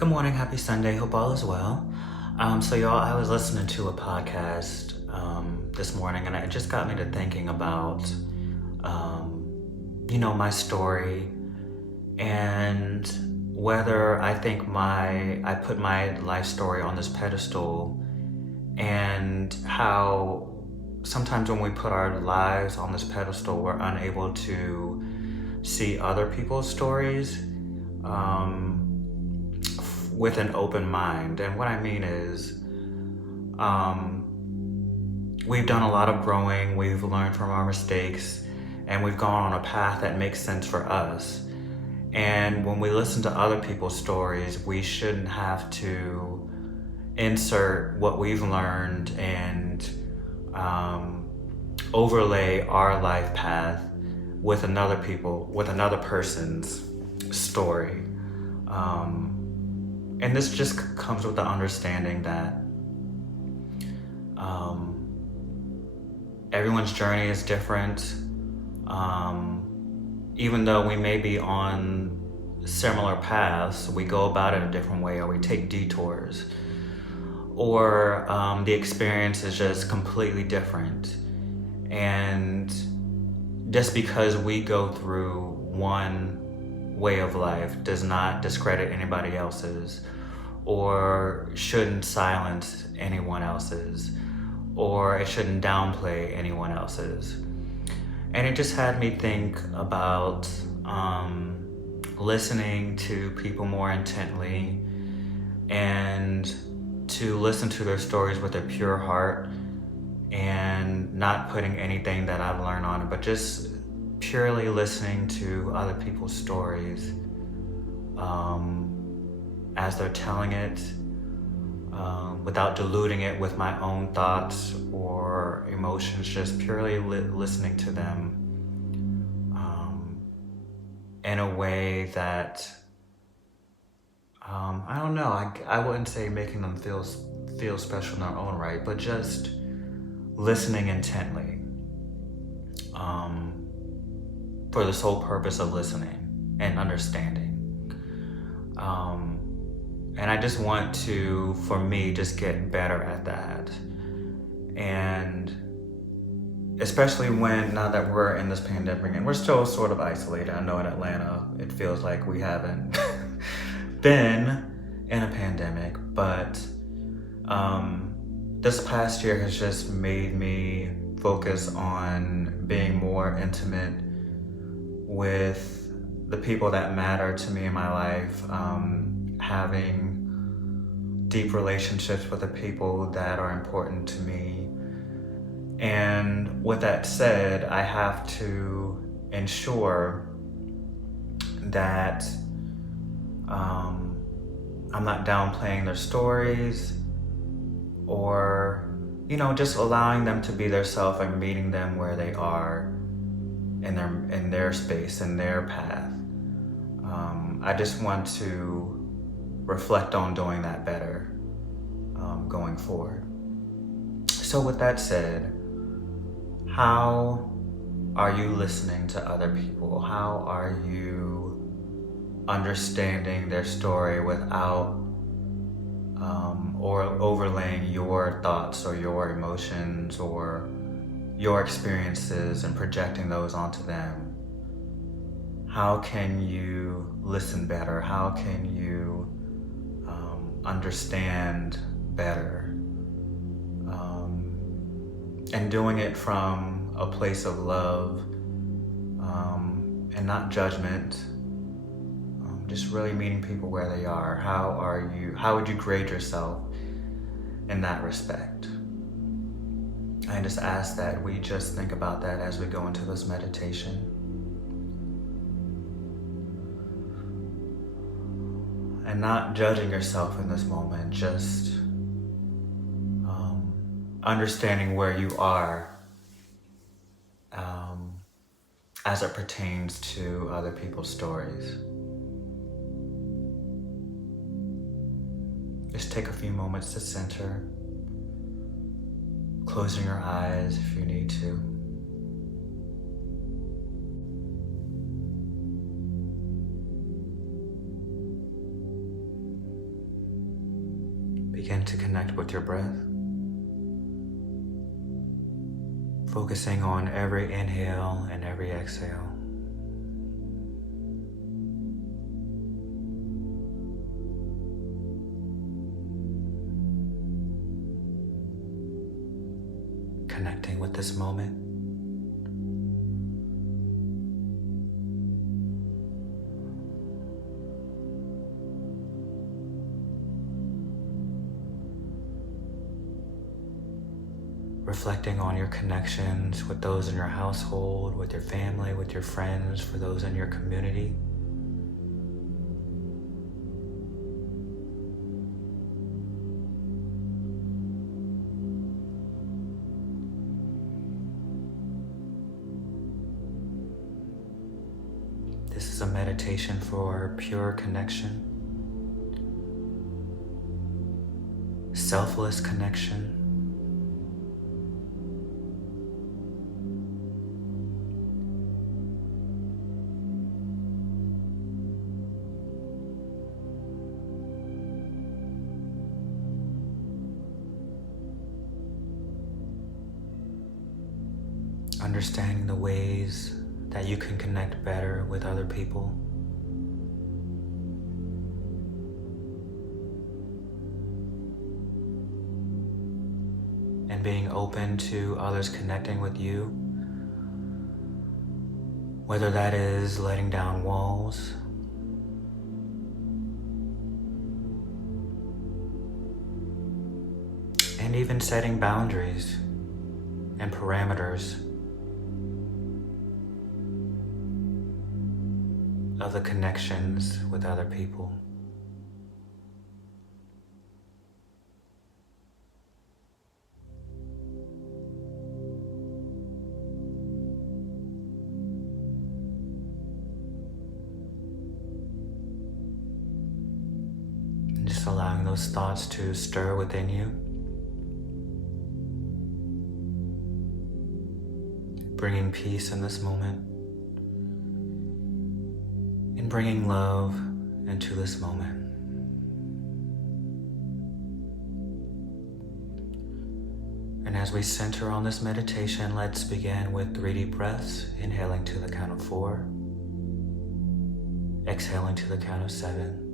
Good morning, happy Sunday. Hope all is well. So y'all, I was listening to a podcast this morning, and it just got me to thinking about, my story and whether I think I put my life story on this pedestal, and how sometimes when we put our lives on this pedestal, we're unable to see other people's stories. With an open mind. And what I mean is, we've done a lot of growing, we've learned from our mistakes, and we've gone on a path that makes sense for us. And when we listen to other people's stories, we shouldn't have to insert what we've learned and overlay our life path with another person's story. And this just comes with the understanding that everyone's journey is different. Even though we may be on similar paths, we go about it a different way, or we take detours, or the experience is just completely different. And just because we go through one way of life does not discredit anybody else's, or shouldn't silence anyone else's, or it shouldn't downplay anyone else's. And it just had me think about listening to people more intently, and to listen to their stories with a pure heart, and not putting anything that I've learned on it, but just purely listening to other people's stories as they're telling it, without diluting it with my own thoughts or emotions, just purely listening to them in a way that, I don't know, I wouldn't say making them feel special in their own right, but just listening intently, for the sole purpose of listening and understanding. And I just want to, for me, just get better at that. And especially now that we're in this pandemic, and we're still sort of isolated. I know in Atlanta, it feels like we haven't been in a pandemic, but this past year has just made me focus on being more intimate with the people that matter to me in my life, having deep relationships with the people that are important to me. And with that said, I have to ensure that I'm not downplaying their stories, or just allowing them to be their self and meeting them where they are in their space, in their path. I just want to reflect on doing that better going forward. So with that said, how are you listening to other people? How are you understanding their story without or overlaying your thoughts or your emotions or your experiences and projecting those onto them? How can you listen better? How can you understand better? And doing it from a place of love, and not judgment. Just really meeting people where they are. How would you grade yourself in that respect? I just ask that we just think about that as we go into this meditation. And not judging yourself in this moment, just understanding where you are as it pertains to other people's stories. Just take a few moments to center, closing your eyes if you need to. begin to connect with your breath, focusing on every inhale and every exhale. Connecting with this moment. Reflecting on your connections with those in your household, with your family, with your friends, for those in your community. This is a meditation for pure connection, selfless connection, understanding the ways that you can connect better with other people. And being open to others connecting with you, whether that is letting down walls, and even setting boundaries and parameters of the connections with other people. And just allowing those thoughts to stir within you, bringing peace in this moment, and bringing love into this moment. And as we center on this meditation, let's begin with 3 deep breaths, inhaling to the count of 4, exhaling to the count of 7.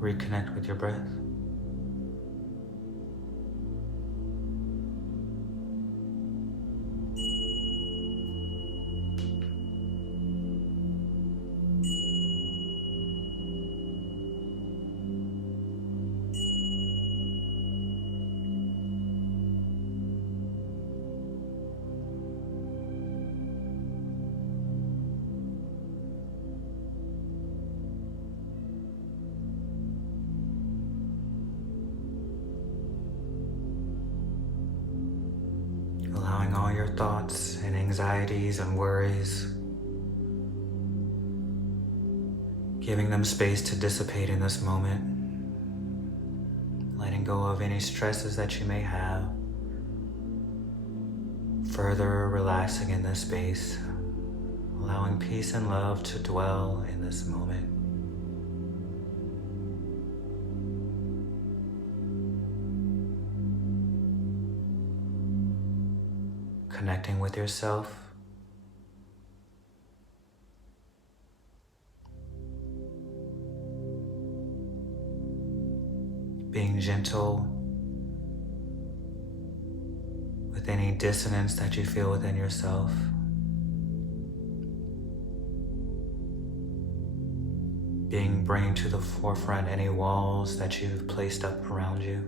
Reconnect with your breath. Allowing all your thoughts and anxieties and worries, giving them space to dissipate in this moment, letting go of any stresses that you may have, further relaxing in this space, allowing peace and love to dwell in this moment. Connecting with yourself, being gentle with any dissonance that you feel within yourself, bringing to the forefront any walls that you've placed up around you.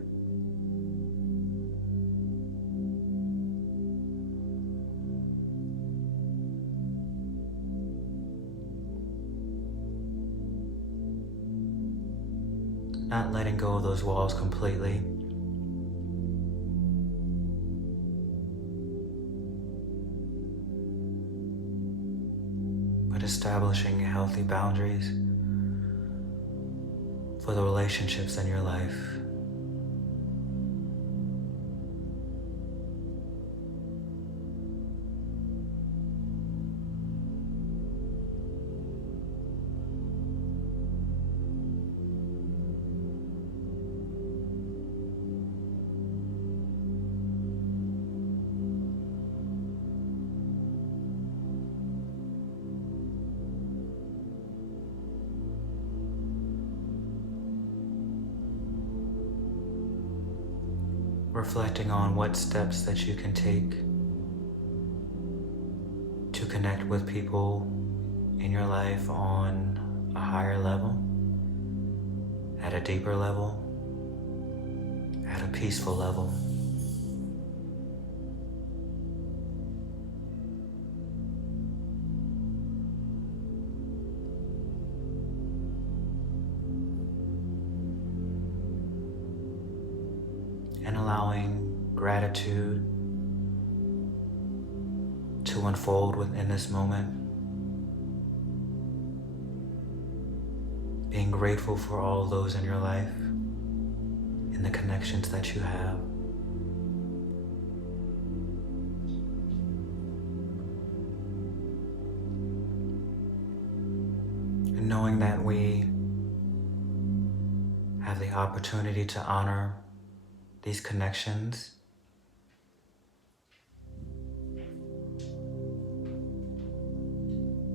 not letting go of those walls completely, but establishing healthy boundaries for the relationships in your life. Reflecting on what steps that you can take to connect with people in your life on a higher level, at a deeper level, at a peaceful level. And allowing gratitude to unfold within this moment. Being grateful for all those in your life and the connections that you have. And knowing that we have the opportunity to honor these connections,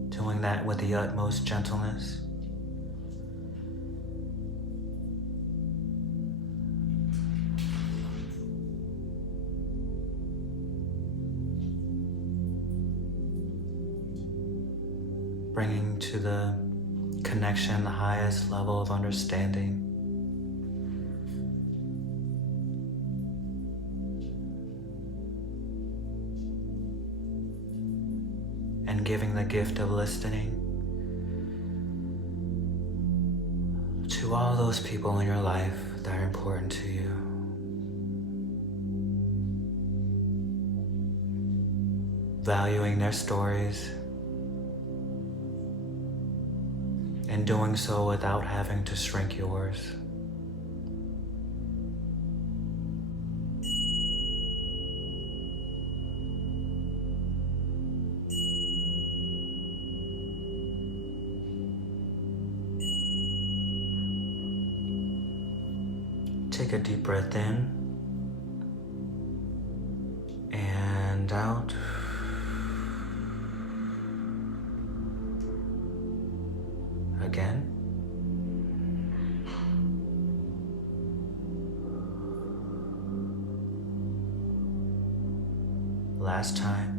doing that with the utmost gentleness, bringing to the connection the highest level of understanding. And giving the gift of listening to all those people in your life that are important to you. Valuing their stories and doing so without having to shrink yours. Take a deep breath in and out. Again. Last time.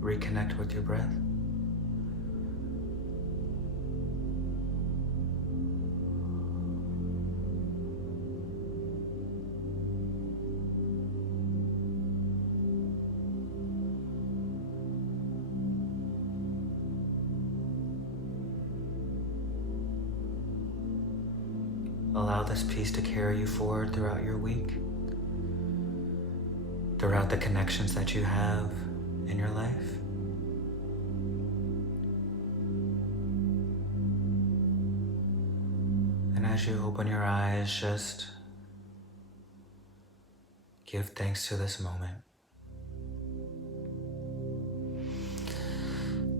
Reconnect with your breath. Allow this peace to carry you forward throughout your week, throughout the connections that you have in your life. And as you open your eyes, just give thanks to this moment.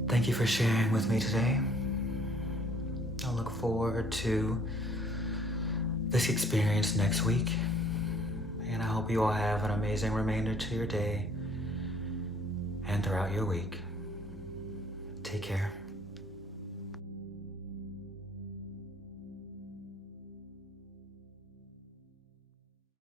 Thank you for sharing with me today. I look forward to this experience next week. And I hope you all have an amazing remainder to your day and throughout your week. Take care.